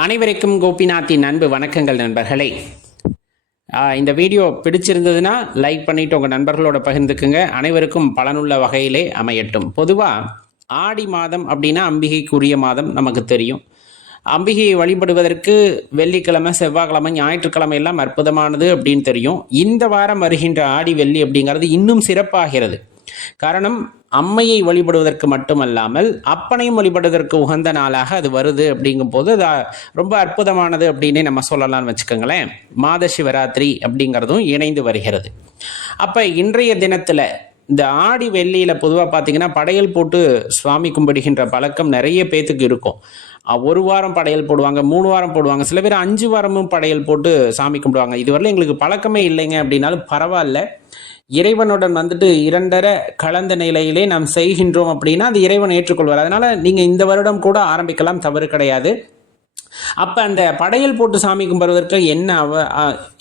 அனைவருக்கும் கோபிநாத்தின் அன்பு வணக்கங்கள் நண்பர்களே. இந்த வீடியோ பிடிச்சிருந்ததுன்னா லைக் பண்ணிட்டு உங்கள் நண்பர்களோட பகிர்ந்துக்குங்க. அனைவருக்கும் பலனுள்ள வகையிலே அமையட்டும். பொதுவாக ஆடி மாதம் அப்படின்னா அம்பிகைக்குரிய மாதம் நமக்கு தெரியும். அம்பிகையை வழிபடுவதற்கு வெள்ளிக்கிழமை செவ்வாய்க்கிழமை ஞாயிற்றுக்கிழமை எல்லாம் அற்புதமானது அப்படின்னு தெரியும். இந்த வாரம் வருகின்ற ஆடி வெள்ளி அப்படிங்கிறது இன்னும் சிறப்பாகிறது. காரணம் அம்மையை வழிபடுவதற்கு மட்டுமல்லாமல் அப்பனையும் வழிபடுவதற்கு உகந்த நாளாக அது வருது அப்படிங்கும்போது அது ரொம்ப அற்புதமானது அப்படின்னே நம்ம சொல்லலாம்னு வச்சுக்கோங்களேன். மாத சிவராத்திரி அப்படிங்கிறதும் இணைந்து வருகிறது. அப்போ இன்றைய தினத்தில் இந்த ஆடி வெள்ளியில் பொதுவாக பார்த்தீங்கன்னா படையல் போட்டு சுவாமி கும்பிடுகின்ற பழக்கம் நிறைய பேத்துக்கு இருக்கும். ஒரு வாரம் படையல் போடுவாங்க மூணு வாரம் போடுவாங்க. சில பேர் அஞ்சு வாரமும் படையல் போட்டு சாமி கும்பிடுவாங்க. இதுவரையிலும் எங்களுக்கு பழக்கமே இல்லைங்க அப்படின்னாலும் பரவாயில்ல. இறைவனுடன் வந்துட்டு இரண்டரை கலந்த நிலையிலே நாம் செய்கின்றோம் அப்படின்னா அது இறைவன் ஏற்றுக்கொள்வார். அதனால நீங்கள் இந்த வருடம் கூட ஆரம்பிக்கலாம் தவறு கிடையாது. அப்போ அந்த படையல் போட்டு சாமி கும்பிடுவதற்கு என்ன அவ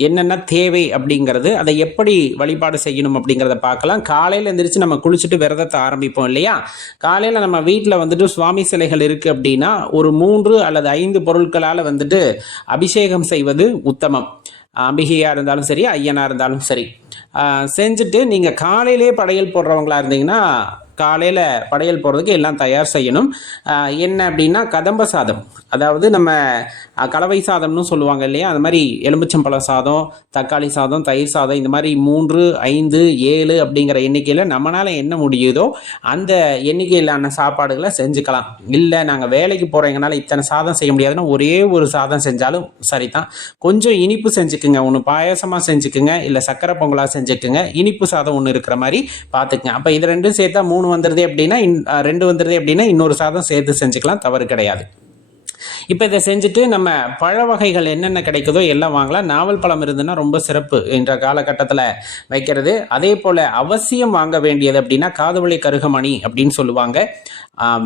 என்னென்ன தேவை அப்படிங்கிறது அதை எப்படி வழிபாடு செய்யணும் அப்படிங்கிறத பார்க்கலாம். காலையில் எந்திரிச்சு நம்ம குளிச்சுட்டு விரதத்தை ஆரம்பிப்போம் இல்லையா? காலையில் நம்ம வீட்டில் வந்துட்டு சுவாமி சிலைகள் இருக்குது அப்படின்னா ஒரு மூன்று அல்லது ஐந்து பொருட்களால் வந்துட்டு அபிஷேகம் செய்வது உத்தமம். அம்பிகையாக இருந்தாலும் சரி ஐயனா இருந்தாலும் சரி. செஞ்சுட்டு நீங்கள் காலையிலே படையல் போடுறவங்களா இருந்தீங்கன்னா காலையில் படையல் போகிறதுக்கு எல்லாம் தயார் செய்யணும். என்ன அப்படின்னா கதம்ப சாதம். அதாவது நம்ம கலவை சாதம்னு சொல்லுவாங்க இல்லையா? அது மாதிரி எலுமிச்சம்பழ சாதம் தக்காளி சாதம் தயிர் சாதம் இந்த மாதிரி மூன்று ஐந்து ஏழு அப்படிங்கிற எண்ணிக்கையில் நம்மளால் என்ன முடியுதோ அந்த எண்ணிக்கையிலான சாப்பாடுகளை செஞ்சுக்கலாம். இல்லை நாங்கள் வேலைக்கு போகிறவங்கனால இத்தனை சாதம் செய்ய முடியாதுன்னா ஒரே ஒரு சாதம் செஞ்சாலும் சரிதான். கொஞ்சம் இனிப்பு செஞ்சுக்குங்க. ஒன்று பாயாசமாக செஞ்சுக்குங்க. இல்லை சக்கரை பொங்கலாக செஞ்சுக்குங்க. இனிப்பு சாதம் ஒன்று இருக்கிற மாதிரி பார்த்துக்குங்க அப்போ இது ரெண்டும் சேர்த்தா மூணு வந்துடுது அப்படின்னா இன்- ரெண்டு வந்துடுது அப்படின்னா இன்னொரு சாதம் சேர்த்து செஞ்சுக்கலாம் தவறு கிடையாது. இப்போ இதை செஞ்சுட்டு நம்ம பழ வகைகள் என்னென்ன கிடைக்குதோ எல்லாம் வாங்கலாம். நாவல் பழம் இருந்ததுன்னா ரொம்ப சிறப்பு என்ற காலகட்டத்தில் வைக்கிறது. அதே போல் அவசியம் வாங்க வேண்டியது அப்படின்னா காதுவழி கருகமணி அப்படின்னு சொல்லுவாங்க.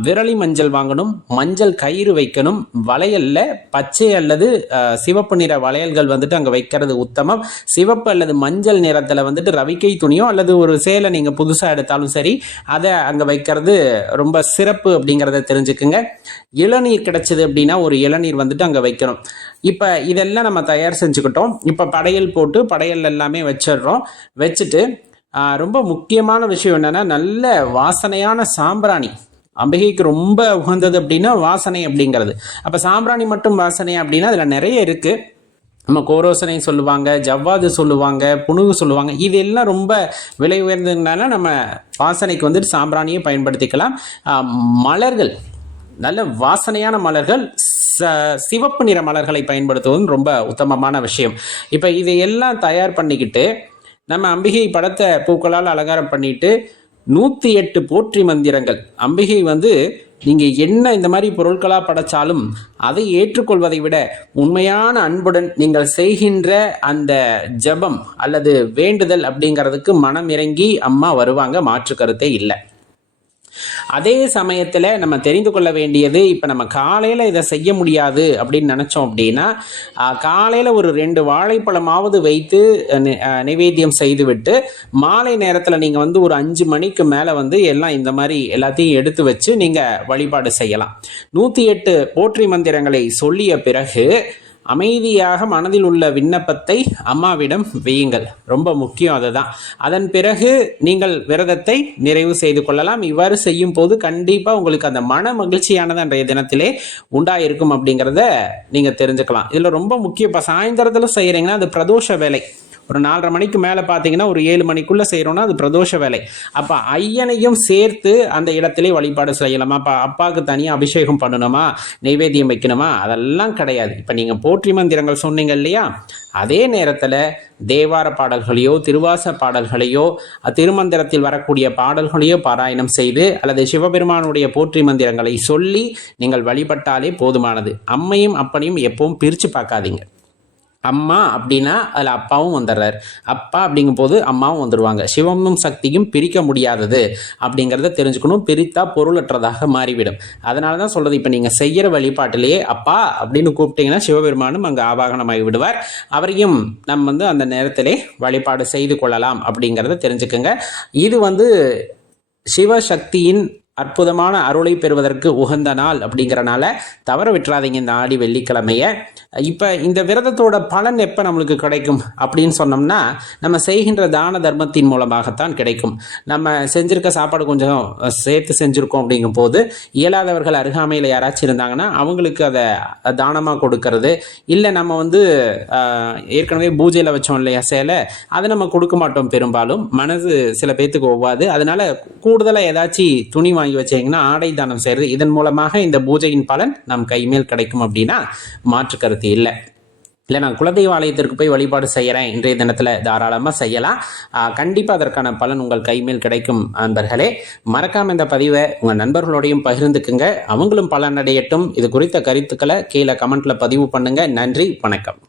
விரலி மஞ்சள் வாங்கணும் மஞ்சள் கயிறு வைக்கணும் வளையல்ல பச்சை அல்லது சிவப்பு நிற வளையல்கள் வந்துட்டு அங்கே வைக்கிறது உத்தமம். சிவப்பு அல்லது மஞ்சள் நிறத்தில் வந்துட்டு ரவிக்கை துணியோ அல்லது ஒரு சேலை நீங்கள் புதுசாக எடுத்தாலும் சரி அதை அங்கே வைக்கிறது ரொம்ப சிறப்பு அப்படிங்கிறத தெரிஞ்சுக்குங்க. இளநீர் கிடைச்சது அப்படின்னா ஒரு இளநீர் வந்துட்டு அங்கே வைக்கிறோம் இப்போ இதெல்லாம் நம்ம தயார் செஞ்சுக்கிட்டோம். இப்போ படையல் போட்டு படையல் எல்லாமே வச்சிடுறோம். வச்சுட்டு ரொம்ப முக்கியமான விஷயம் என்னென்னா நல்ல வாசனையான சாம்பிராணி. அம்பிகைக்கு ரொம்ப உகந்தது அப்படின்னா வாசனை அப்படிங்கிறது. அப்போ சாம்பிராணி மட்டும் வாசனை அப்படின்னா அதில் நிறைய இருக்குது நம்ம கோரோசனை சொல்லுவாங்க ஜவ்வாது சொல்லுவாங்க புணுகு சொல்லுவாங்க. இது எல்லாம் ரொம்ப விலை உயர்ந்ததுனால நம்ம வாசனைக்கு வந்துட்டு சாம்பிராணியை பயன்படுத்திக்கலாம். மலர்கள். நல்ல வாசனையான மலர்கள் சிவப்பு நிற மலர்களை பயன்படுத்துவதும் ரொம்ப உத்தமமான விஷயம். இப்போ இதையெல்லாம் தயார் பண்ணிக்கிட்டு நம்ம அம்பிகை படத்தை பூக்களால் அலங்காரம் பண்ணிட்டு நூற்றி எட்டு போற்றி மந்திரங்கள். அம்பிகை வந்து நீங்கள் என்ன இந்த மாதிரி பொருட்களாக படைச்சாலும் அதை ஏற்றுக்கொள்வதை விட உண்மையான அன்புடன் நீங்கள் செய்கின்ற அந்த ஜெபம் அல்லது வேண்டுதல் அப்படிங்கிறதுக்கு மனம் இறங்கி அம்மா வருவாங்க மாற்று கருத்தே இல்லை. அதே சமயத்தில் நம்ம தெரிந்து கொள்ள வேண்டியது இப்போ நம்ம காலையில் இதை செய்ய முடியாது அப்படின்னு நினச்சோம் அப்படின்னா காலையில் ஒரு ரெண்டு வாழைப்பழமாவது வைத்து அஹ், நிவேத்தியம் செய்துவிட்டு மாலை நேரத்தில் நீங்கள் வந்து ஒரு அஞ்சு மணிக்கு மேலே வந்து எல்லாம் இந்த மாதிரி எல்லாத்தையும் எடுத்து வச்சு நீங்கள் வழிபாடு செய்யலாம். நூற்றி எட்டு போற்றி மந்திரங்களை சொல்லிய பிறகு அமைதியாக மனதில் உள்ள விண்ணப்பத்தை அம்மாவிடம் வையுங்கள். ரொம்ப முக்கியம் அதுதான். அதன் பிறகு நீங்கள் விரதத்தை நிறைவு செய்து கொள்ளலாம். இவ்வாறு செய்யும் போது கண்டிப்பாக உங்களுக்கு அந்த மன மகிழ்ச்சியானது அன்றைய தினத்திலே உண்டாயிருக்கும் அப்படிங்கிறத நீங்கள் தெரிஞ்சுக்கலாம். இதில் ரொம்ப முக்கியம். இப்போ சாயந்தரத்தில் செய்கிறீங்கன்னா அது பிரதோஷ வேலை. ஒரு நாலரை மணிக்கு மேலே பார்த்தீங்கன்னா ஒரு ஏழு மணிக்குள்ளே செய்கிறோன்னா அது பிரதோஷ வேலை. அப்போ ஐயனையும் சேர்த்து அந்த இடத்திலே வழிபாடு செய்யலாமா. அப்போ அப்பாவுக்கு தனியாக அபிஷேகம் பண்ணணுமா? நைவேத்தியம் வைக்கணுமா? அதெல்லாம் கிடையாது. இப்போ நீங்கள் போற்றி மந்திரங்கள் சொன்னீங்க இல்லையா? அதே நேரத்தில் தேவார பாடல்களையோ திருவாச பாடல்களையோ திருமந்திரத்தில் வரக்கூடிய பாடல்களையோ பாராயணம் செய்து அல்லது சிவபெருமானுடைய போற்றி மந்திரங்களை சொல்லி நீங்கள் வழிபட்டாலே போதுமானது. அம்மையும் அப்பனையும் எப்பவும் பிரித்து பார்க்காதீங்க. அம்மா அப்படின்னா அதில் அப்பாவும் வந்துடுறாரு. அப்பா அப்படிங்கும் போது அம்மாவும் வந்துடுவாங்க சிவமும் சக்தியும் பிரிக்க முடியாதது அப்படிங்கிறத தெரிஞ்சுக்கணும். பிரித்தா பொருளற்றதாக மாறிவிடும். அதனால தான் சொல்கிறது இப்போ நீங்கள் செய்கிற வழிபாட்டிலேயே அப்பா அப்படின்னு கூப்பிட்டீங்கன்னா சிவபெருமானும் அங்கே ஆவாகனமாகி விடுவார். அவரையும் நம்ம வந்து அந்த நேரத்திலே வழிபாடு செய்து கொள்ளலாம் அப்படிங்கிறத தெரிஞ்சுக்கோங்க. இது வந்து சிவசக்தியின் அற்புதமான அருளை பெறுவதற்கு உகந்த நாள் அப்படிங்கிறனால தவற விட்டுறாதீங்க இந்த ஆடி வெள்ளிக்கிழமைய. இப்போ இந்த விரதத்தோட பலன் எப்போ நம்மளுக்கு கிடைக்கும் அப்படின்னு சொன்னோம்னா நம்ம செய்கின்ற தான தர்மத்தின் மூலமாகத்தான் கிடைக்கும். நம்ம செஞ்சுருக்க சாப்பாடு கொஞ்சம் சேர்த்து செஞ்சுருக்கோம் அப்படிங்கும் போது இயலாதவர்கள் அருகாமையில் யாராச்சும் இருந்தாங்கன்னா அவங்களுக்கு அதை தானமாக கொடுக்கறது. இல்லை நம்ம வந்து ஏற்கனவே பூஜையில் வச்சோம் இல்லையா சேலை அதை நம்ம கொடுக்க மாட்டோம் பெரும்பாலும். மனது சில பேர்த்துக்கு ஒவ்வாது. அதனால் கூடுதலாக ஏதாச்சும் துணி வாங்கி வச்சீங்கன்னா ஆடை தானம் செய்கிறது இதன் மூலமாக இந்த பூஜையின் பலன் நம் கைமேல் கிடைக்கும் அப்படின்னா மாற்று கருத்து இல்லை. இல்லை நான் குலதெய்வ ஆலயத்திற்கு போய் வழிபாடு செய்கிறேன் இன்றைய தினத்தில் தாராளமாக செய்யலாம். கண்டிப்பாக அதற்கான பலன் உங்கள் கைமேல் கிடைக்கும் நண்பர்களே மறக்காமல் இந்த பதிவை உங்கள் நண்பர்களோடையும் பகிர்ந்துக்குங்க. அவங்களும் பலனடையட்டும். இது குறித்த கருத்துக்களை கீழே கமெண்ட்டில் பதிவு பண்ணுங்கள் நன்றி வணக்கம்.